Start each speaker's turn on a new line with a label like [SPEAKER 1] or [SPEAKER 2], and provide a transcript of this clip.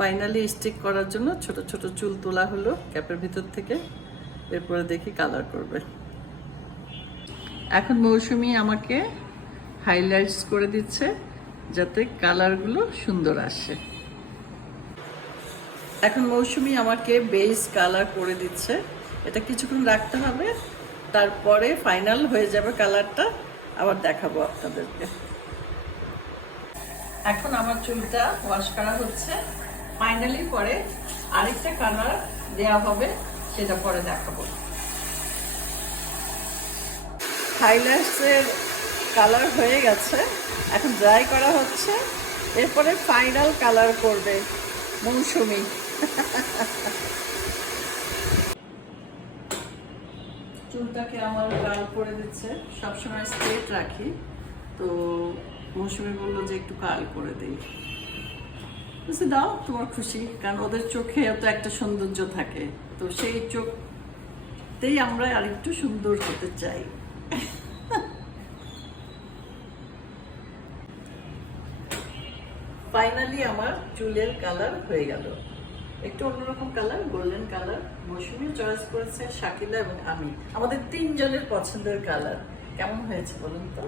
[SPEAKER 1] Finally stick করার জন্য ছোট ছোট চুল তোলা হলো ক্যাপের ভিতর থেকে। এরপরে দেখি কালার করবে। এখন মৌসুমি আমাকে হাইলাইটস করে দিচ্ছে যাতে কালারগুলো সুন্দর আসে। এখন মৌসুমি আমাকে বেস কালার করে দিচ্ছে। এটা কিছুক্ষণ রাখতে হবে, তারপরে ফাইনাল হয়ে যাবে কালারটা আবার দেখাবো আপনাদেরকে। এখন আমার চুলটা ওয়াশ করা হচ্ছে। ফাইনালি পরে আরেকটা কালার দেওয়া হবে, সেটা পরে দেখাবো। হাইলাইটসের কালার হয়ে গেছে, এখন ড্রাই করা হচ্ছে, এরপরে ফাইনাল কালার করবে মৌসুমি। চুলটাকে আমার লাল করে দিচ্ছে, সবসময় স্ট্রেট রাখি, তো মৌসুমি বলল যে একটু কাল করে দিই। বুঝতে দাও, তোমার খুশি, কারণ ওদের চোখে তো একটা সৌন্দর্য থাকে। তো সেই চোখতেই আমরা আরেকটু সুন্দর হতে চাই। ফাইনালি আমার চুলের কালার হয়ে গেল। একটু অন্যরকম colour golden colour Moushumi choice করেছে শাকিলা এবং আমি আমাদের তিনজনের পছন্দের কালার কেমন হয়েছে বলুন তো?